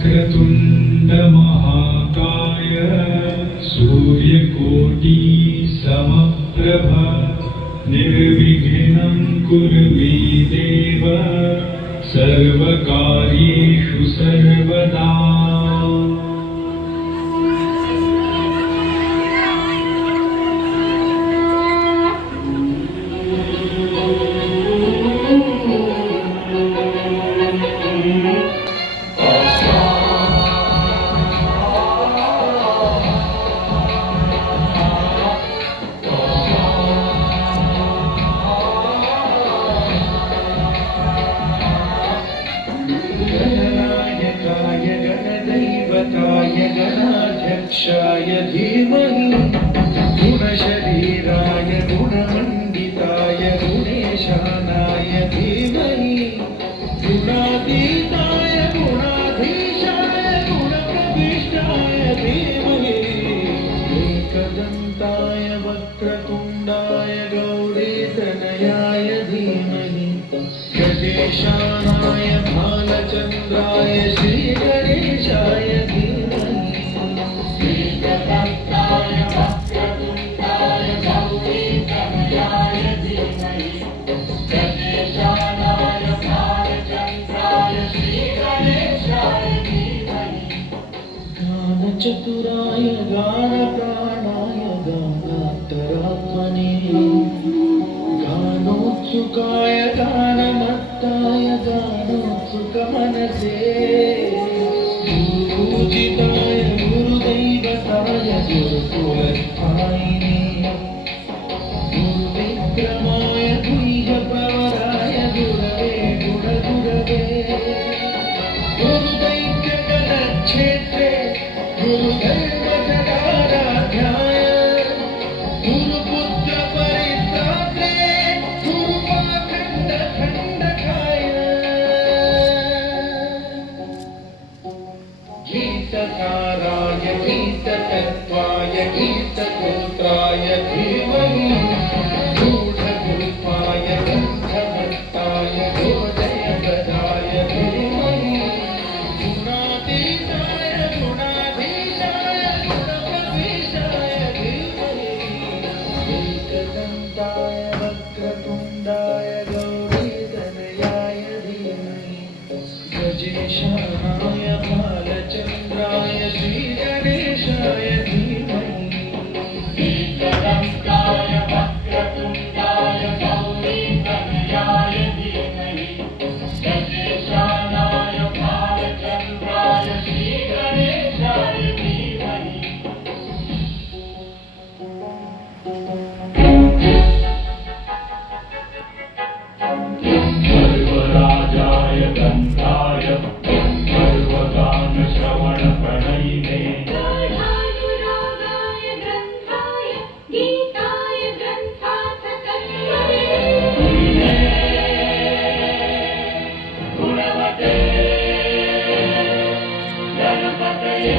वक्रतुण्ड महाकाय सूर्यकोटि समप्रभ निर्विघ्नं कुरु मे देव सर्वकार्येषु सर्वदा। गणाध्यक्षाय धीमहि गुणशरीराय गुणमण्डिताय गुणेशानाय धीमहि गुणातीताय गुणाधीशाय गुणप्रविष्टाय धीमहि एकदन्ताय वक्रतुण्डाय गौरीतनयाय धीमहि गजेशानाय भालचन्द्राय श्रीगणेशाय चतुराय गानप्राणाय गानान्तरात्मने गानोत्सुकाय गानमत्ताय गानोत्सुकमनसे गुरुपूजिताय गुरुदैवताय गुरुकुलस्थायिने गुरुविक्रमाय गुह्यप्रवराय गुरवे गुणगुरवे गुरुदैत्यकलक्षेत्रे गुरुधर्मजनाराध्याय गुरुपुत्र परित्रात्रे गुरुपाखण्डखण्डकाय गीतकाराय गीततत्त्वाय गीतपुत्राय धीमहि गूढगुल्फाय गन्धभट्टाय गोदयप्रदाय धीमहि गुणातीताय गुणाधीशाय गुणप्रविष्टाय धीमहि एकदन्ताय वक्रतुण्डाय गौरीतनयाय धीमहि गजेशानाय भालचन्द्राय श्रीगणेशाय धीमहि एकदन्ताय वक्रतुण्डाय गौरीतनयाय धीमहि गजेशानाय भालचन्द्राय श्रीगणेशाय धीमहि। सर्वराजाय गन्धाय सर्वगानश्रवणप्रणयिने गाढानुरागाय ग्रन्थाय गीताय ग्रन्थार्थकर्तृवे गुणवते गणपतये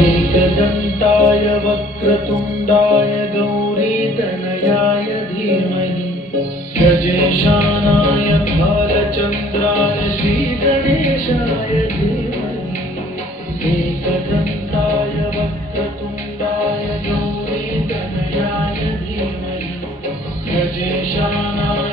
एकदन्ताय वक्रतुण्डाय गौरीतनयाय धीमहि गजेशानाय भालचन्द्राय श्रीगणेशाय धीमहि एकदन्ताय वक्रतुण्डाय गौरीतनयाय धीमहि गजेशानाय